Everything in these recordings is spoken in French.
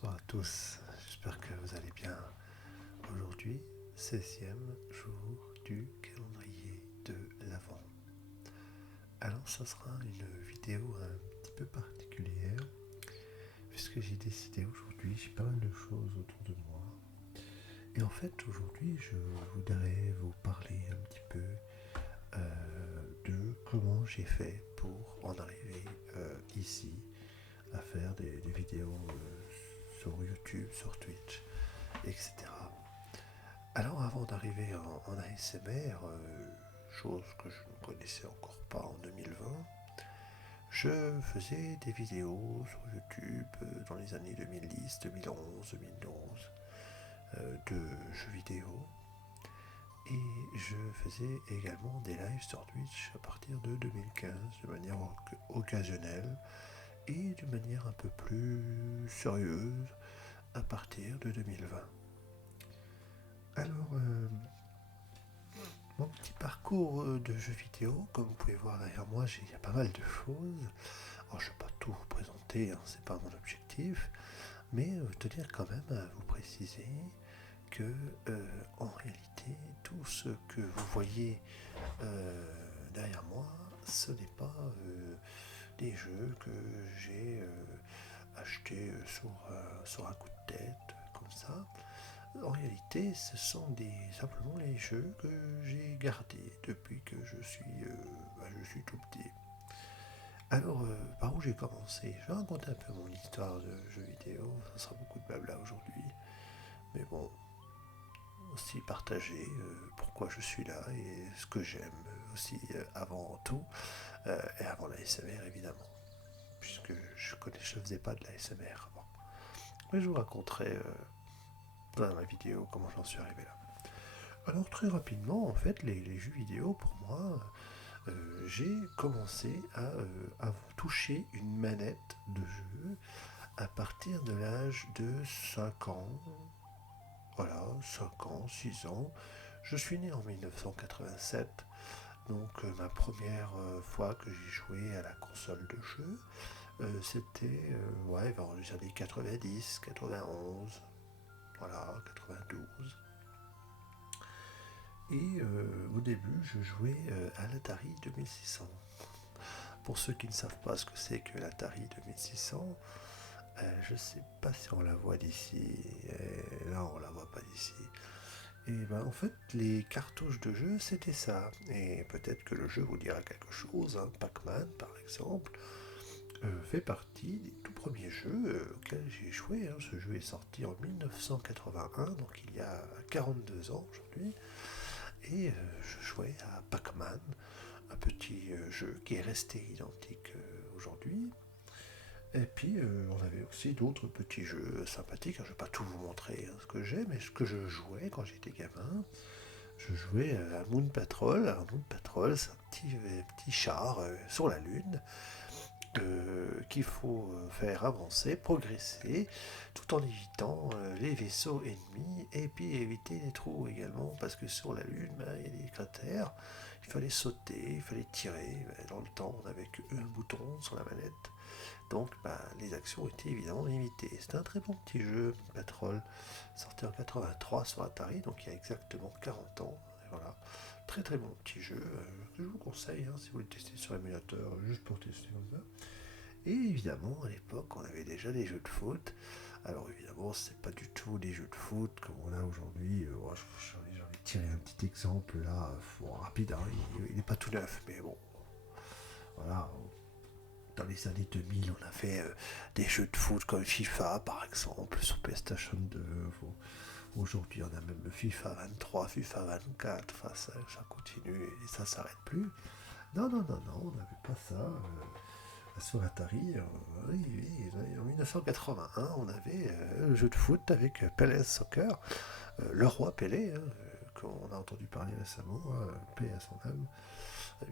Bonsoir à tous, j'espère que vous allez bien. Aujourd'hui, 16e jour du calendrier de l'Avent. Alors ça sera une vidéo un petit peu particulière, puisque j'ai décidé aujourd'hui, j'ai pas mal de choses autour de moi. Et en fait aujourd'hui je voudrais vous parler un petit peu de comment j'ai fait pour en arriver ici à faire des vidéos sur YouTube, sur Twitch, etc. Alors avant d'arriver en ASMR, chose que je ne connaissais encore pas en 2020, je faisais des vidéos sur YouTube dans les années 2010, 2011, 2012 de jeux vidéo. Et je faisais également des lives sur Twitch à partir de 2015 de manière occasionnelle et de manière un peu plus sérieuse à partir de 2020. Alors, mon petit parcours de jeux vidéo, comme vous pouvez voir derrière moi, il y a pas mal de choses. Alors, je ne vais pas tout vous présenter, hein, c'est pas mon objectif, mais tenir quand même à vous préciser que en réalité, tout ce que vous voyez derrière moi, ce n'est pas des jeux que j'ai achetés sur un coup de tête, comme ça. En réalité, ce sont simplement les jeux que j'ai gardés depuis que je suis tout petit. Alors, par où j'ai commencé? Je vais raconter un peu mon histoire de jeux vidéo. Ça sera beaucoup de blabla aujourd'hui. Mais bon, aussi partager pourquoi je suis là et ce que j'aime aussi avant tout. Et avant la SMR évidemment. Puisque je ne faisais pas de la SMR avant. Mais je vous raconterai dans ma vidéo comment j'en suis arrivé là. Alors très rapidement, en fait, les jeux vidéo, pour moi, j'ai commencé à toucher une manette de jeu à partir de l'âge de 5 ans. Voilà, 5 ans, 6 ans. Je suis né en 1987, donc ma première fois que j'ai joué à la console de jeu, c'était vers les années 90, 91, voilà, 92. Et au début, je jouais à l'Atari 2600. Pour ceux qui ne savent pas ce que c'est que l'Atari 2600, je ne sais pas si on la voit d'ici. Là, on la voit pas d'ici. Et ben, en fait, les cartouches de jeu, c'était ça. Et peut-être que le jeu vous dira quelque chose. Hein. Pac-Man, par exemple, fait partie des tout premiers jeux auxquels j'ai joué. Hein. Ce jeu est sorti en 1981, donc il y a 42 ans aujourd'hui. Et je jouais à Pac-Man, un petit jeu qui est resté identique aujourd'hui. Et puis on avait aussi d'autres petits jeux sympathiques. Je ne vais pas tout vous montrer ce que j'ai, mais ce que je jouais quand j'étais gamin. Je jouais à Moon Patrol. Alors, Moon Patrol, c'est un petit char sur la Lune qu'il faut faire avancer, progresser, tout en évitant les vaisseaux ennemis et puis éviter les trous également, parce que sur la Lune, il y a des cratères, il fallait sauter, il fallait tirer. Dans le temps, on n'avait qu'un bouton sur la manette, donc les actions étaient évidemment limitées. C'était un très bon petit jeu, Patrol, sorti en 83 sur Atari, donc il y a exactement 40 ans. Et voilà, très très bon petit jeu que je vous conseille hein, si vous voulez tester sur émulateur, juste pour tester comme ça. Et évidemment, à l'époque, on avait déjà des jeux de foot. Alors évidemment, c'est pas du tout des jeux de foot comme on a aujourd'hui. J'en ai tiré un petit exemple là, rapide, hein, il n'est pas tout neuf, mais bon, voilà. Dans les années 2000, on a fait des jeux de foot comme FIFA par exemple sur PlayStation 2. Aujourd'hui, on a même FIFA 23, FIFA 24. Enfin, ça continue et ça s'arrête plus. Non, non, non, non, on n'avait pas ça. Sur Atari, oui, en 1981, on avait le jeu de foot avec Pelé Soccer, le roi Pelé, hein, qu'on a entendu parler récemment, paix à son âme,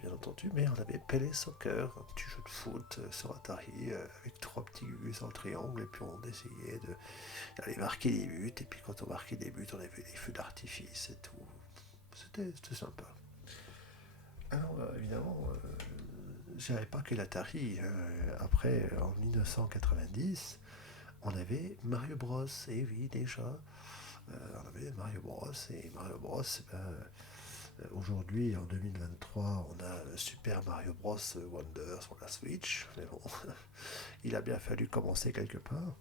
bien entendu, mais on avait Pelé Soccer, un petit jeu de foot sur Atari, avec trois petits gus en triangle, et puis on essayait d'aller marquer des buts, et puis quand on marquait des buts, on avait des feux d'artifice et tout. C'était sympa. Alors, évidemment, je n'avais pas que l'Atari. Après, en 1990, on avait Mario Bros. Et oui, déjà. On avait Mario Bros. Et Mario Bros. Aujourd'hui, en 2023, on a Super Mario Bros. Wonder sur la Switch. Mais bon, il a bien fallu commencer quelque part.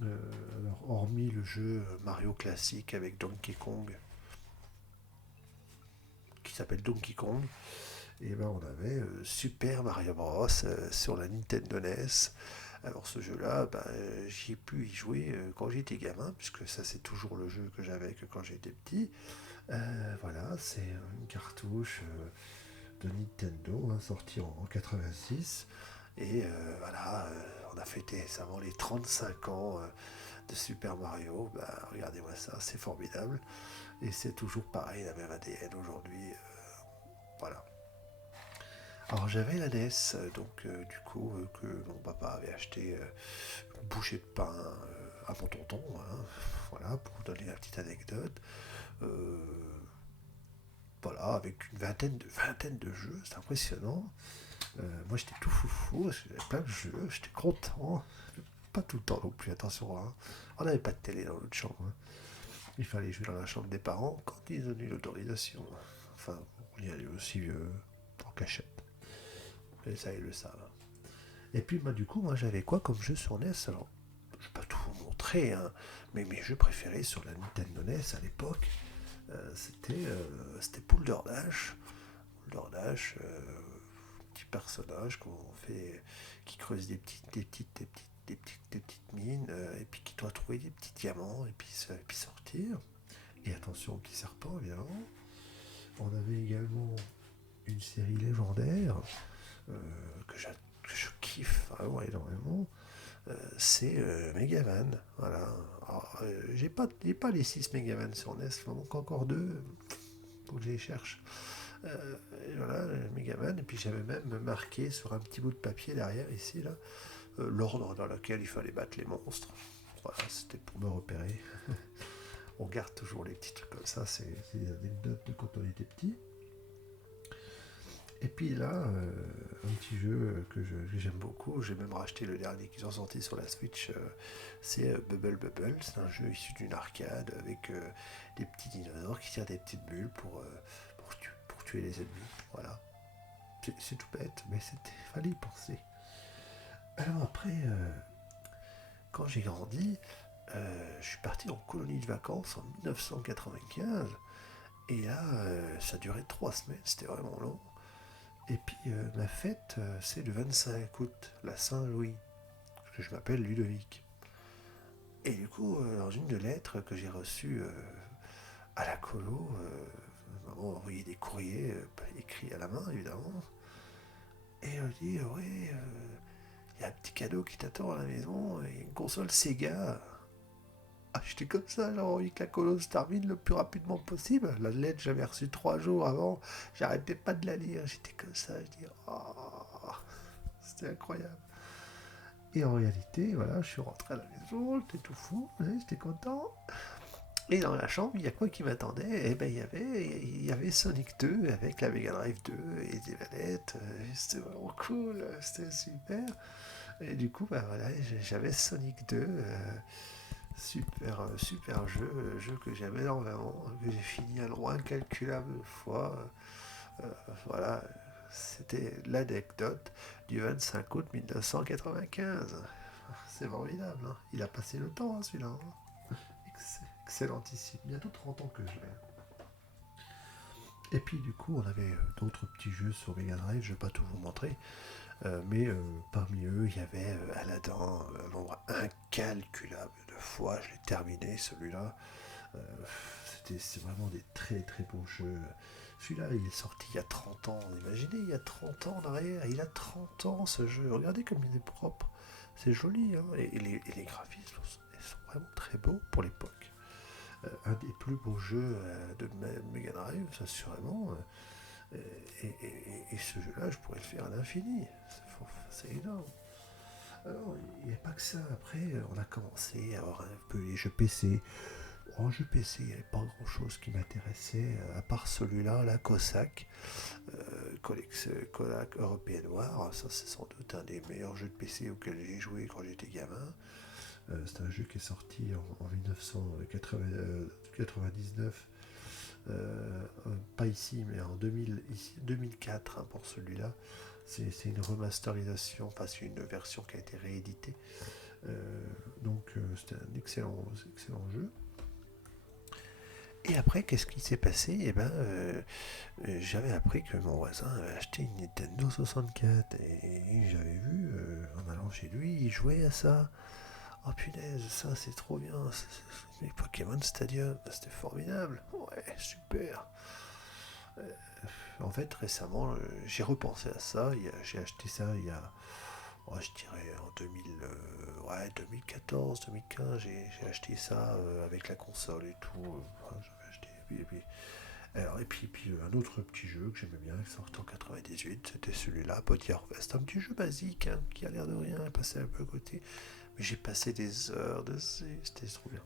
Alors, hormis le jeu Mario classique avec Donkey Kong, qui s'appelle Donkey Kong, et ben on avait Super Mario Bros. Sur la Nintendo NES. Alors ce jeu-là, ben, j'y ai pu y jouer quand j'étais gamin, puisque ça c'est toujours le jeu que j'avais que quand j'étais petit. Voilà, c'est une cartouche de Nintendo, hein, sortie en 86. Et voilà, on a fêté récemment les 35 ans de Super Mario. Bah, regardez-moi ça, c'est formidable. Et c'est toujours pareil, la même ADN aujourd'hui. Voilà. Alors j'avais la NES, donc du coup, que mon papa avait acheté une bouchée de pain à mon tonton. Hein, voilà, pour vous donner la petite anecdote. Euh, voilà, avec vingtaine de jeux, c'est impressionnant. Moi j'étais tout foufou, j'avais plein de jeux, j'étais content. Pas tout le temps non plus, attention. Hein. On n'avait pas de télé dans notre chambre. Hein. Il fallait jouer dans la chambre des parents quand ils ont eu l'autorisation. Enfin, on y allait aussi en cachette. Et ça, ils le savent. Et puis, bah, du coup, moi j'avais quoi comme jeu sur NES? Alors, je ne vais pas tout vous montrer, hein, mais mes jeux préférés sur la Nintendo NES à l'époque, c'était Boulder Dash. Boulder Dash, petit personnage qui creuse des petites mines, et puis qui doit trouver des petits diamants, et puis sortir. Et attention aux petits serpents, évidemment. On avait également une série légendaire euh, que, que je kiffe vraiment énormément. C'est Megaman. Voilà. J'ai pas les 6 Megaman sur NES, il m'en manque encore 2. Faut que je les cherche. Et voilà, Megaman. Et puis j'avais même marqué sur un petit bout de papier derrière, ici, là, l'ordre dans lequel il fallait battre les monstres. Voilà, c'était pour me repérer. On garde toujours les petits trucs comme ça, c'est des anecdotes de quand on était petit. Et puis là, un petit jeu que j'aime beaucoup, j'ai même racheté le dernier qu'ils ont sorti sur la Switch, c'est Bubble Bubble. C'est un jeu issu d'une arcade avec des petits dinosaures qui tirent des petites bulles pour tuer les ennemis. Voilà. C'est tout bête, mais fallait y penser. Alors après, quand j'ai grandi, je suis parti en colonie de vacances en 1995. Et là, ça durait 3 semaines, c'était vraiment long. Et puis ma fête, c'est le 25 août, la Saint-Louis, parce que je m'appelle Ludovic. Et du coup, dans une de lettres que j'ai reçues à la colo, maman envoyait des courriers écrits à la main, évidemment. Et elle dit, ouais, il y a un petit cadeau qui t'attend à la maison, et une console Sega. Ah, j'étais comme ça, j'ai envie que la colo se termine le plus rapidement possible. La lettre, j'avais reçue 3 jours avant, j'arrêtais pas de la lire, j'étais comme ça, je dis, oh, c'était incroyable. Et en réalité, voilà, je suis rentré à la maison, j'étais tout fou, j'étais content. Et dans la chambre, il y a quoi qui m'attendait? Eh ben, il y avait Sonic 2 avec la Mega Drive 2 et des manettes. C'était vraiment cool, c'était super. Et du coup, bah voilà, j'avais Sonic 2. Super jeu que j'aime énormément, que j'ai fini un nombre incalculable de fois. Voilà, c'était l'anecdote du 25 août 1995. C'est formidable, hein. Il a passé le temps, hein, celui-là. Hein. Excellentissime. Bientôt 30 ans que je l'ai. Et puis du coup, on avait d'autres petits jeux sur Mega Drive, je ne vais pas tout vous montrer. Mais parmi eux, il y avait Aladdin, un nombre incalculable de fois. Je l'ai terminé, celui-là. Euh, c'est vraiment des très très beaux jeux. Celui-là, il est sorti il y a 30 ans. Imaginez, il y a 30 ans en arrière. Il a 30 ans, ce jeu. Regardez comme il est propre. C'est joli, hein. Et les graphismes sont vraiment très beaux pour l'époque. Un des plus beaux jeux de Mega Drive, assurément. Et ce jeu-là, je pourrais le faire à l'infini. C'est énorme. Alors, il n'y a pas que ça. Après, on a commencé à avoir un peu les jeux PC. En jeu PC, il n'y avait pas grand-chose qui m'intéressait, à part celui-là, la Cossack, Kodak European War. Ça, c'est sans doute un des meilleurs jeux de PC auxquels j'ai joué quand j'étais gamin. C'est un jeu qui est sorti en 1999. Pas ici, mais en 2004 hein, pour celui-là. C'est une remasterisation, enfin c'est une version qui a été rééditée. C'était un excellent jeu. Et après, qu'est-ce qui s'est passé? J'avais appris que mon voisin avait acheté une Nintendo 64 et j'avais vu, en allant chez lui, il jouait à ça. Oh punaise, ça c'est trop bien. Les Pokémon Stadium, c'était formidable. Ouais, super. Euh, En fait, récemment, j'ai repensé à ça. J'ai acheté ça il y a, je dirais en 2014, 2015. J'ai acheté ça avec la console et tout. J'avais acheté. Et puis, un autre petit jeu que j'aimais bien, qui sortait en 98, c'était celui-là, Body Harvest. Un petit jeu basique, hein, qui a l'air de rien, passé un peu à côté. Mais j'ai passé des heures dessus, c'était trop bien.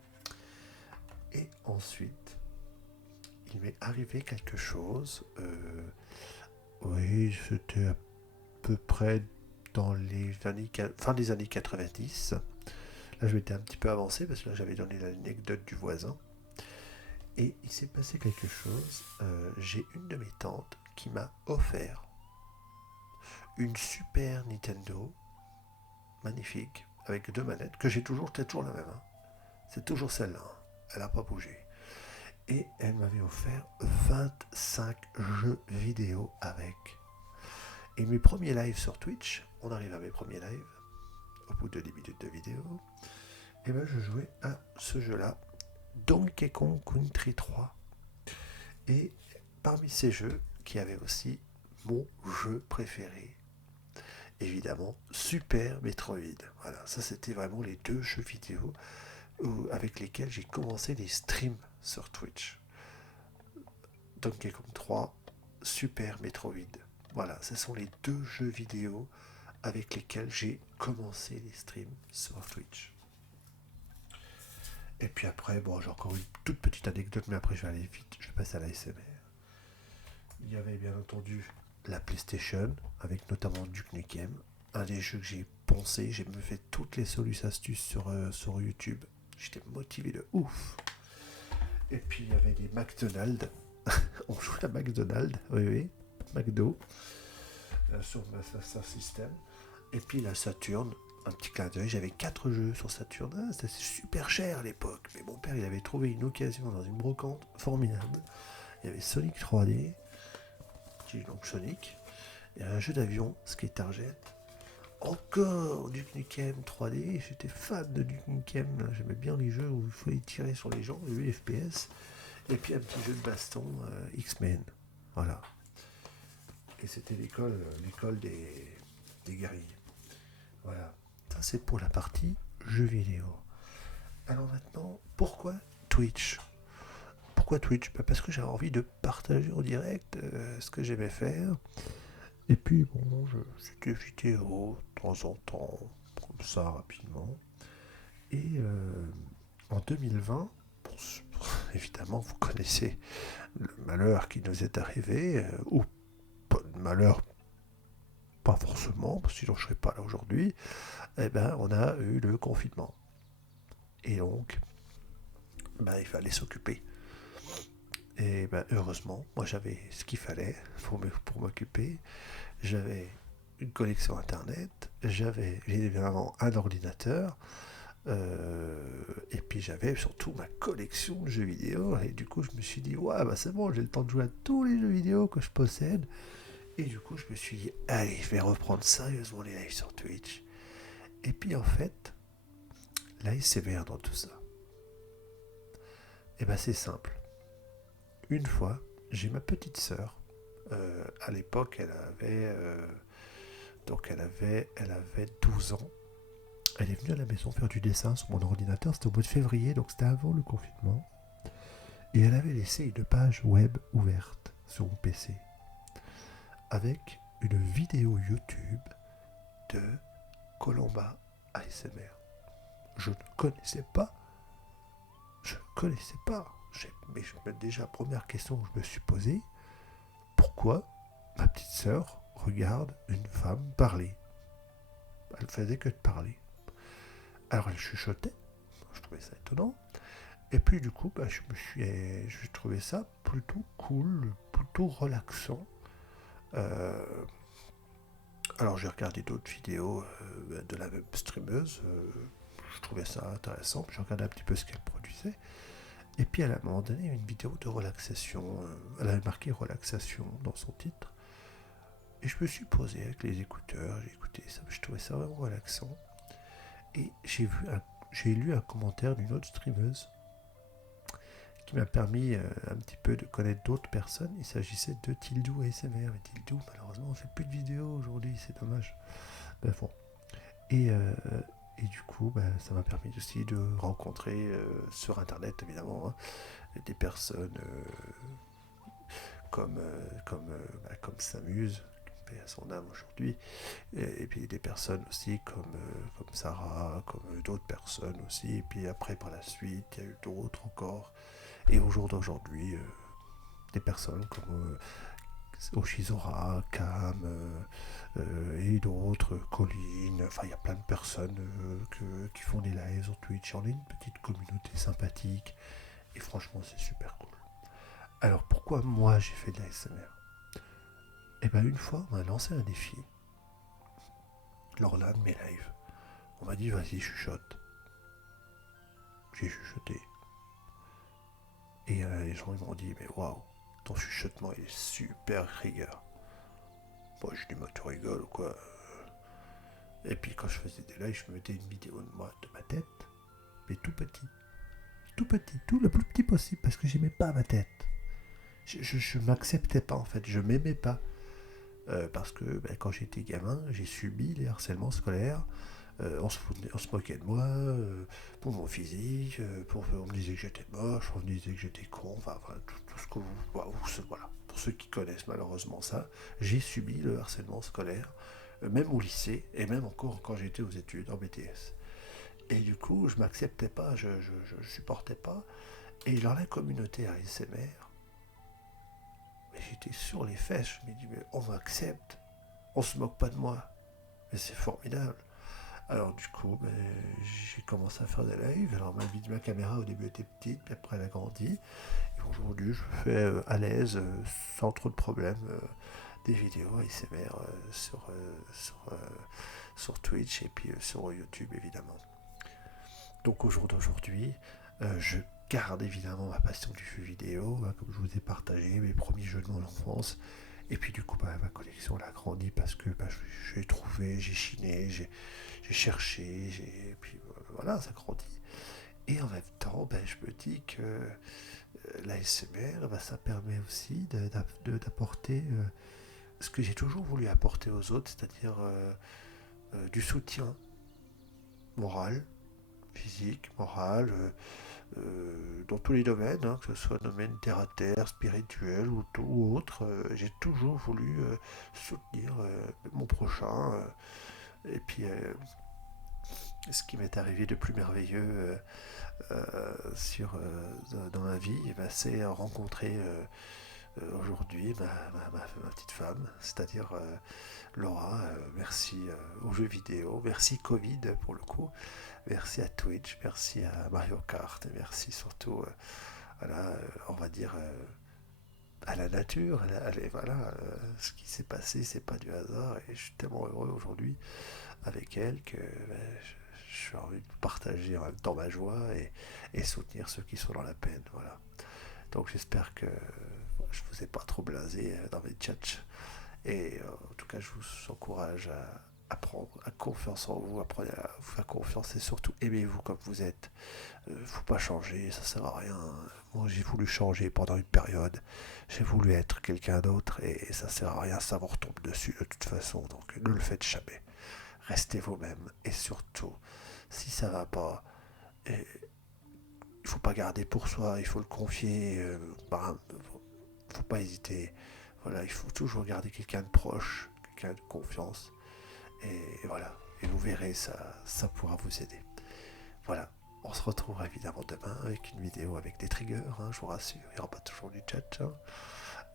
Et ensuite, il m'est arrivé quelque chose. Oui, c'était à peu près dans les années, fin des années 90. Là, je m'étais un petit peu avancé parce que là, j'avais donné l'anecdote du voisin. Et il s'est passé quelque chose. J'ai une de mes tantes qui m'a offert une Super Nintendo magnifique avec 2 manettes que j'ai toujours, c'est toujours la même. Hein. C'est toujours celle-là. Hein. Elle n'a pas bougé. Et elle m'avait offert 25 jeux vidéo avec. Et mes premiers lives sur Twitch, on arrive à mes premiers lives, au bout de 10 minutes de vidéo, et ben je jouais à ce jeu-là, Donkey Kong Country 3. Et parmi ces jeux, qui avait aussi mon jeu préféré, évidemment, Super Metroid. Voilà, ça c'était vraiment les 2 jeux vidéo avec lesquels j'ai commencé les streams sur Twitch. Donkey Kong 3, Super Metroid. Voilà, ce sont les 2 jeux vidéo avec lesquels j'ai commencé les streams sur Twitch. Et puis après, bon, j'ai encore une toute petite anecdote, mais après je vais aller vite, je vais passer à la SMR. Il y avait bien entendu la PlayStation, avec notamment Duke Nukem, un des jeux que j'ai poncé, j'ai me fait toutes les solutions astuces sur YouTube. J'étais motivé de ouf. Et puis il y avait des McDonald's. On jouait à McDonald's, oui, McDo, sur Master System. Et puis la Saturn, un petit clin d'œil, j'avais 4 jeux sur Saturn. C'était super cher à l'époque, mais mon père il avait trouvé une occasion dans une brocante formidable. Il y avait Sonic 3D, qui est donc Sonic, et un jeu d'avion, Skate Target. Encore Duke Nukem 3D, j'étais fan de Duke Nukem, j'aimais bien les jeux où il fallait tirer sur les gens, les FPS, et puis un petit jeu de baston, X-Men, voilà. Et c'était l'école des guerriers. Voilà, ça c'est pour la partie jeux vidéo. Alors maintenant, pourquoi Twitch? Pourquoi Twitch? Parce que j'avais envie de partager en direct ce que j'aimais faire. Et puis bon, c'était vidéo de temps en temps, comme ça rapidement. Et en 2020, évidemment vous connaissez le malheur qui nous est arrivé, ou pas de malheur, pas forcément, sinon je ne serais pas là aujourd'hui, eh ben on a eu le confinement. Et donc, il fallait s'occuper. Et heureusement, moi j'avais ce qu'il fallait pour m'occuper. J'avais une connexion internet, j'avais évidemment un ordinateur, et puis j'avais surtout ma collection de jeux vidéo. Et du coup, je me suis dit, ouais, c'est bon, j'ai le temps de jouer à tous les jeux vidéo que je possède. Et du coup, je me suis dit, allez, je vais reprendre sérieusement les lives sur Twitch. Et puis en fait, l'ASMR dans tout ça, c'est simple. Une fois, j'ai ma petite sœur. À l'époque, elle avait 12 ans. Elle est venue à la maison faire du dessin sur mon ordinateur. C'était au mois de février, donc c'était avant le confinement. Et elle avait laissé une page web ouverte sur mon PC avec une vidéo YouTube de Colomba ASMR. Je ne connaissais pas. Mais déjà, première question que je me suis posée, pourquoi ma petite sœur regarde une femme parler? Elle faisait que de parler. Alors elle chuchotait, je trouvais ça étonnant. Et puis du coup, j'ai trouvé ça plutôt cool, plutôt relaxant. Euh, alors j'ai regardé d'autres vidéos de la même streameuse. Je trouvais ça intéressant. J'ai regardé un petit peu ce qu'elle produisait. Et puis à un moment donné, il y a une vidéo de relaxation. Elle avait marqué relaxation dans son titre. Et je me suis posé avec les écouteurs, j'ai écouté ça, je trouvais ça vraiment relaxant. Et j'ai lu un commentaire d'une autre streameuse qui m'a permis un petit peu de connaître d'autres personnes. Il s'agissait de Tildou ASMR. Et Tildou, malheureusement, on fait plus de vidéos aujourd'hui, c'est dommage. Ben bon. Et, euh, et du coup, ça m'a permis aussi de rencontrer sur internet, évidemment, hein, des personnes comme S'amuse, paix à son âme aujourd'hui, et puis des personnes aussi comme Sarah, comme d'autres personnes aussi, et puis après par la suite, il y a eu d'autres encore, et au jour d'aujourd'hui, des personnes comme Oshizora, Cam, et d'autres, Colline, enfin il y a plein de personnes qui font des lives sur Twitch, on est une petite communauté sympathique, et franchement c'est super cool. Alors pourquoi moi j'ai fait de la SMR? Eh ben une fois on m'a lancé un défi lors d'un de mes lives. On m'a dit vas-y chuchote. J'ai chuchoté. Et les gens ils m'ont dit mais waouh, ton chuchotement il est super rigueur. Bon je dis mais tu rigoles ou quoi? Et puis quand je faisais des lives, je me mettais une vidéo de moi, de ma tête, mais tout petit. Tout petit, tout le plus petit possible parce que j'aimais pas ma tête. Je m'acceptais pas en fait, je m'aimais pas. Parce que quand j'étais gamin, j'ai subi les harcèlements scolaires. On se moquait de moi pour mon physique, on me disait que j'étais moche, on me disait que j'étais con, enfin tout ce que voilà. Pour ceux qui connaissent malheureusement ça, j'ai subi le harcèlement scolaire, même au lycée et même encore quand j'étais aux études en BTS. Et du coup, je m'acceptais pas, je supportais pas. Et dans la communauté ASMR, j'étais sur les fesses, je me dis mais on m'accepte, on se moque pas de moi, mais c'est formidable. Alors du coup, j'ai commencé à faire des lives. Alors ma caméra au début était petite, puis après elle a grandi. Et aujourd'hui, je fais à l'aise, sans trop de problèmes, des vidéos ASMR sur Twitch et puis sur YouTube évidemment. Donc au jour d'aujourd'hui, je garde évidemment ma passion du jeu vidéo, hein, comme je vous ai partagé mes premiers jeux de mon enfance. Et puis du coup, ma collection elle a grandi parce que j'ai trouvé, j'ai chiné, j'ai cherché, et puis voilà, ça grandit. Et en même temps, je me dis que l'ASMR, ça permet aussi d'apporter ce que j'ai toujours voulu apporter aux autres, c'est-à-dire du soutien moral, physique, moral, dans tous les domaines, hein, que ce soit domaine terre à terre, spirituel ou autre. J'ai toujours voulu soutenir mon prochain. Et puis, ce qui m'est arrivé de plus merveilleux dans ma vie, c'est rencontrer aujourd'hui ma petite femme, c'est-à-dire Laura. Merci aux jeux vidéo, merci Covid pour le coup, merci à Twitch, merci à Mario Kart, et merci surtout on va dire à la nature. Voilà, ce qui s'est passé, c'est pas du hasard, et je suis tellement heureux aujourd'hui avec elle que j'ai envie de partager en même temps ma joie et soutenir ceux qui sont dans la peine. Voilà. Donc j'espère que je vous ai pas trop blasé dans mes chats. Et en tout cas, je vous encourage à prendre confiance en vous, apprenez à vous faire confiance et surtout aimez-vous comme vous êtes. Faut pas changer, ça sert à rien. Moi j'ai voulu changer pendant une période, j'ai voulu être quelqu'un d'autre et ça sert à rien, ça vous retombe dessus de toute façon, donc ne le faites jamais. Restez vous-même et surtout, si ça va pas, il faut pas garder pour soi, il faut le confier, faut pas hésiter. Voilà, il faut toujours garder quelqu'un de proche, quelqu'un de confiance. Et voilà, et vous verrez, ça pourra vous aider. Voilà, on se retrouvera évidemment demain avec une vidéo avec des triggers, hein, je vous rassure, il n'y aura pas toujours du chat. Hein.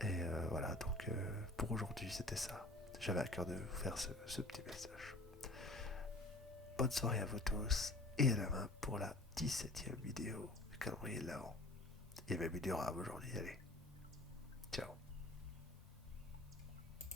Et voilà, donc pour aujourd'hui, c'était ça. J'avais à cœur de vous faire ce petit message. Bonne soirée à vous tous et à la main pour la 17e vidéo du calendrier de l'Avent. Et même du rap aujourd'hui, allez.